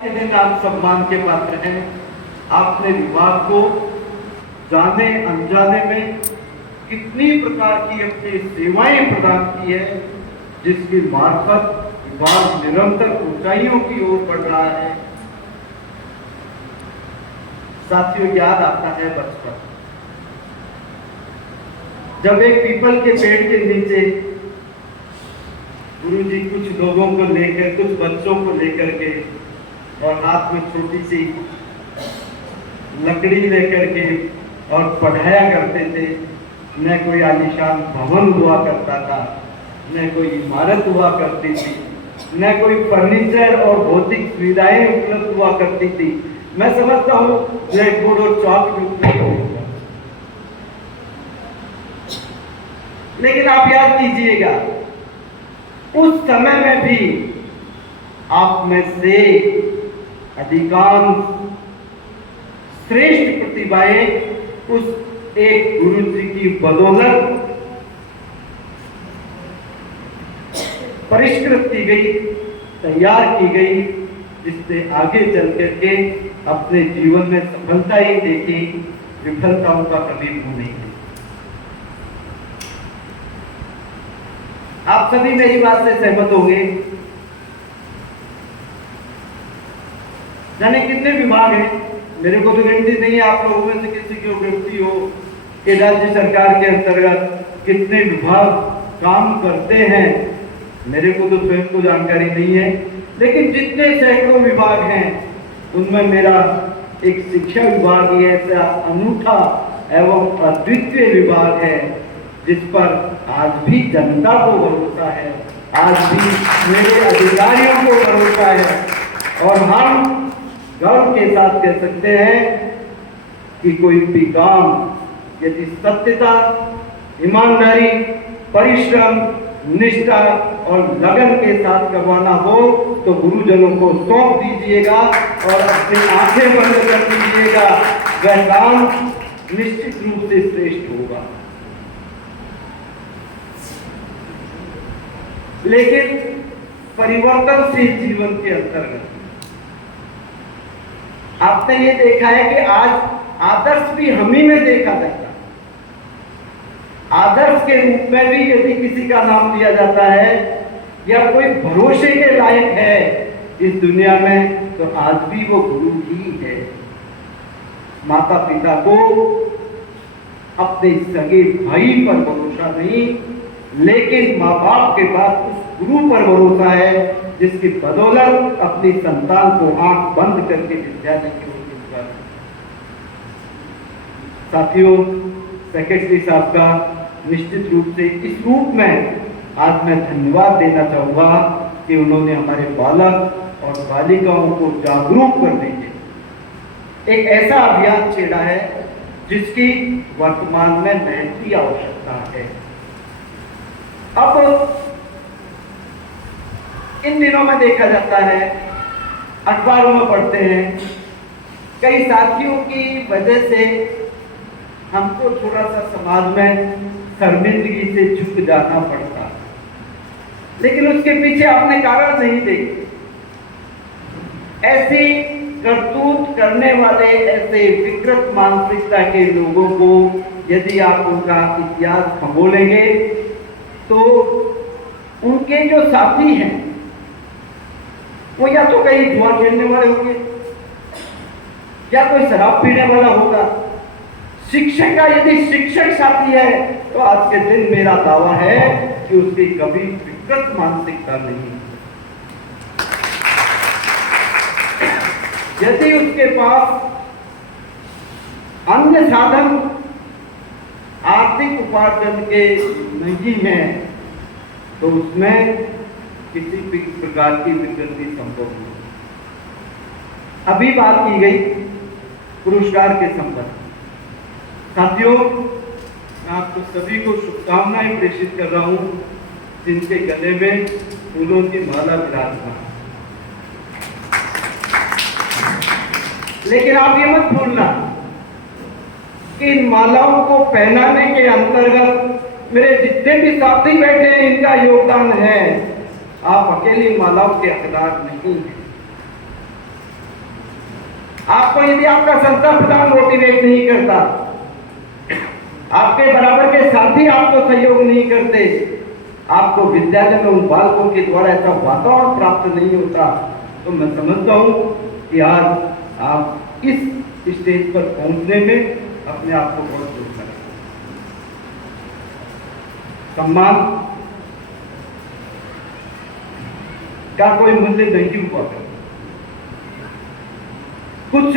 के दिन आप सम्मान के पात्र हैं। आपने विभाग को जाने अनजाने में कितनी प्रकार की अपनी सेवाएं प्रदान की है, जिसकी मार्फत विभाग निरंतर ऊंचाइयों की ओर बढ़ रहा है। साथियों, याद आता है बचपन, जब एक पीपल के पेड़ के नीचे गुरुजी कुछ लोगों को लेकर, कुछ बच्चों को लेकर के और हाथ में छोटी सी लकड़ी लेकर के और पढ़ाया करते थे। न कोई आलीशान भवन हुआ करता था, न कोई इमारत हुआ करती थी, न कोई फर्नीचर और भौतिक सुविधाएं उपलब्ध हुआ करती थी। मैं समझता हूँ ब्लैक बोर्ड और चौक भी उपलब्ध होगा, लेकिन आप याद कीजिएगा, उस समय में भी आप में से अधिकांश श्रेष्ठ प्रतिभाएं उस एक गुरु जी की बदौलत परिष्कृत की गई, तैयार की गई, जिससे आगे चल करके अपने जीवन में सफलता ही देखी, विफलताओं का कभी मुंह नहीं देखा। आप सभी मेरी बात से सहमत होंगे। जाने कितने विभाग हैं, मेरे को तो गिनती नहीं है, आप लोगों में से किसी की गिनती हो कि राज्य सरकार के अंतर्गत कितने विभाग काम करते हैं, मेरे को तो स्वयं को जानकारी नहीं है। लेकिन जितने सैकड़ों विभाग हैं, उनमें मेरा एक शिक्षा विभाग ही ऐसा अनूठा एवं अद्वितीय विभाग है, जिस पर आज भी जनता को भरोसा है, आज भी मेरे अधिकारियों को भरोसा है। और हम गर्व के साथ कह सकते हैं कि कोई भी काम यदि सत्यता, ईमानदारी, परिश्रम, निष्ठा और लगन के साथ करवाना हो तो गुरुजनों को सौंप दीजिएगा और अपनी आंखें बंद कर दीजिएगा, वह काम निश्चित रूप से श्रेष्ठ होगा। लेकिन परिवर्तनशील जीवन के अंतर्गत आपने ये देखा है कि आज आदर्श भी हम ही में देखा जाता है। आदर्श के रूप में भी यदि किसी का नाम लिया जाता है या कोई भरोसे के लायक है इस दुनिया में, तो आज भी वो गुरु ही है। माता पिता को अपने सगे भाई पर भरोसा नहीं, लेकिन माँ बाप के बाद उस गुरु पर भरोसा है, जिसकी बदौलत अपनी संतान को आंख बंद करके विद्यालय की ओर भेजा। साथियों, सेक्रेटरी साहब का निश्चित रूप से इस रूप में आज मैं धन्यवाद देना चाहूँगा कि उन्होंने हमारे बालक और बालिकाओं को जागरूक करने के एक ऐसा अभियान छेड़ा है जिसकी वर्तमान में महती आवश्यकता है। अब इन दिनों में देखा जाता है, अखबारों में पढ़ते हैं, कई साथियों की वजह से हमको थोड़ा सा समाज में शर्मिंदगी से झुक जाना पड़ता, लेकिन उसके पीछे आपने कारण नहीं देखे। ऐसी करतूत करने वाले, ऐसे विकृत मानसिकता के लोगों को यदि आप उनका इतिहास खंगोलेंगे तो उनके जो साथी हैं वो या तो कहीं जुआ खेलने वाले होंगे या कोई शराब पीने वाला होगा। शिक्षक का यदि शिक्षक साथी है तो आज के दिन मेरा दावा है कि उसकी कभी विकृत मानसिकता नहीं। यदि उसके पास अन्य साधन आर्थिक उपार्जन के नहीं है तो उसमें किसी भी प्रकार की विकृति संभव नहीं। अभी बात की गई पुरस्कार के संबंध। साथियों, मैं आपको सभी को शुभकामनाएं प्रेषित कर रहा हूं, जिनके गले में फूलों की माला विराजमान। लेकिन आप ये मत भूलना कि इन मालाओं को पहनाने के अंतर्गत मेरे जितने भी साथी बैठे हैं, इनका योगदान है। आप अकेली मालाओं के हकदार नहीं हैं। आपको यदि आपका संस्था प्रधान मोटिवेट नहीं करता, आपके बराबर के साथी आपको सहयोग नहीं करते, आपको विद्यालय में उन बालकों के द्वारा ऐसा वातावरण प्राप्त नहीं होता, तो मैं समझता हूं कि आज आप इस स्टेज पर पहुंचने में अपने आप को बहुत दुख करें। सम्मान का कोई मूल्य नहीं हुआ। कुछ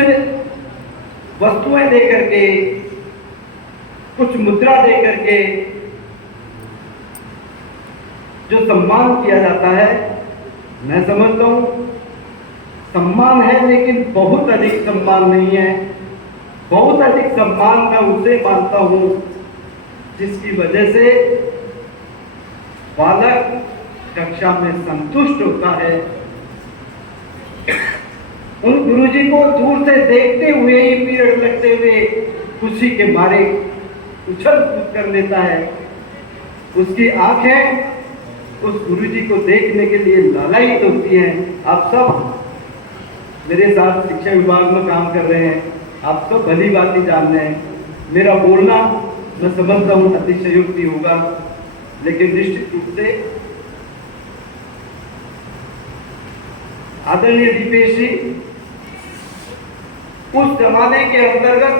वस्तुएं देकर के, कुछ मुद्रा देकर के जो सम्मान किया जाता है, मैं समझता हूं सम्मान है, लेकिन बहुत अधिक सम्मान नहीं है। बहुत अधिक सम्मान मैं उसे मानता हूं जिसकी वजह से बालक कक्षा में संतुष्ट होता है, उन गुरुजी को दूर से देखते हुए ही पीरियड लगते हुए खुशी के मारे उछल कूद कर लेता है। उसकी आंखें उस गुरुजी को देखने के लिए लालायित होती हैं। आप सब मेरे साथ शिक्षा विभाग में काम कर रहे हैं, आप सब भली बात ही जान रहे हैं। मेरा बोलना मैं समझता हूँ अतिशयोक्ति होगा, लेकिन निश्चित रूप से आदरणीय दीपेश जी उस जमाने के अंतर्गत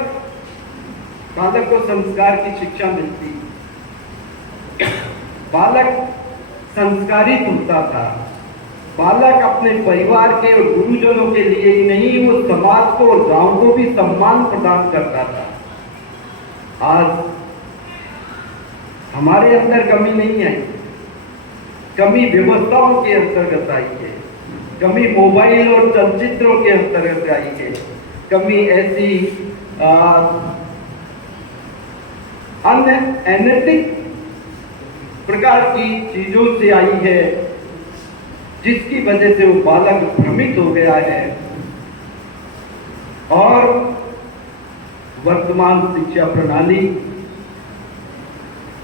बालक को संस्कार की शिक्षा मिलती, बालक संस्कारित होता था। बालक अपने परिवार के और गुरुजनों के लिए ही नहीं, वो समाज को और गांव को भी सम्मान प्रदान करता था। आज हमारे अंदर कमी नहीं है, कमी व्यवस्थाओं के अंतर्गत आई है, कमी मोबाइल और चलचित्रों के अंतर्गत आई है, कमी ऐसी अन्य अनैतिक प्रकार की चीजों से आई है, जिसकी वजह से वो बालक भ्रमित हो गया है। और वर्तमान शिक्षा प्रणाली,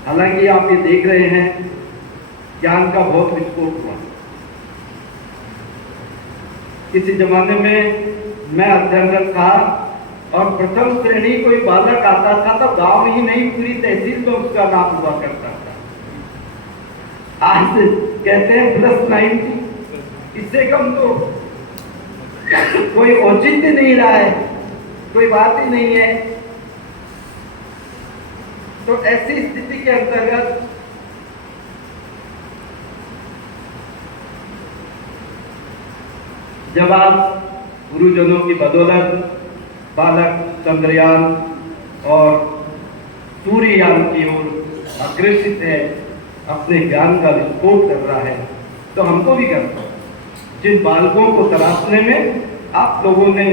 हालांकि आप ये देख रहे हैं ज्ञान का बहुत विस्फोट हुआ। किसी जमाने में मैं अध्ययनरत था और प्रथम श्रेणी कोई बालक आता था तो गांव ही नहीं पूरी तहसील में उसका नाम हुआ करता था। आज कहते हैं +90, इससे कम तो कोई औचित्य नहीं रहा है, कोई बात ही नहीं है। तो ऐसी स्थिति के अंतर्गत जब आप गुरुजनों की बदौलत बालक चंद्रयान और सूर्ययान की ओर अग्रसित है, अपने ज्ञान का विस्फोट कर रहा है, तो हमको भी करना। जिन बालकों को तराशने में आप लोगों ने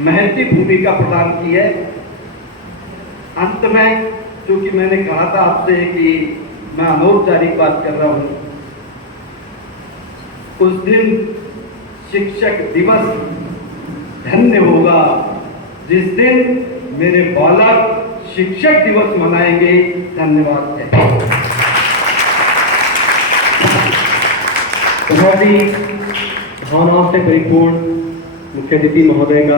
महती भूमिका प्रदान की है। अंत में क्योंकि मैंने कहा था आपसे कि मैं अनौपचारिक बात कर रहा हूं, उस दिन शिक्षक दिवस धन्य होगा जिस दिन मेरे बालक शिक्षक दिवस मनाएंगे। धन्यवाद है। बहुत ही भावनाओं से परिपूर्ण मुख्य अतिथि महोदय का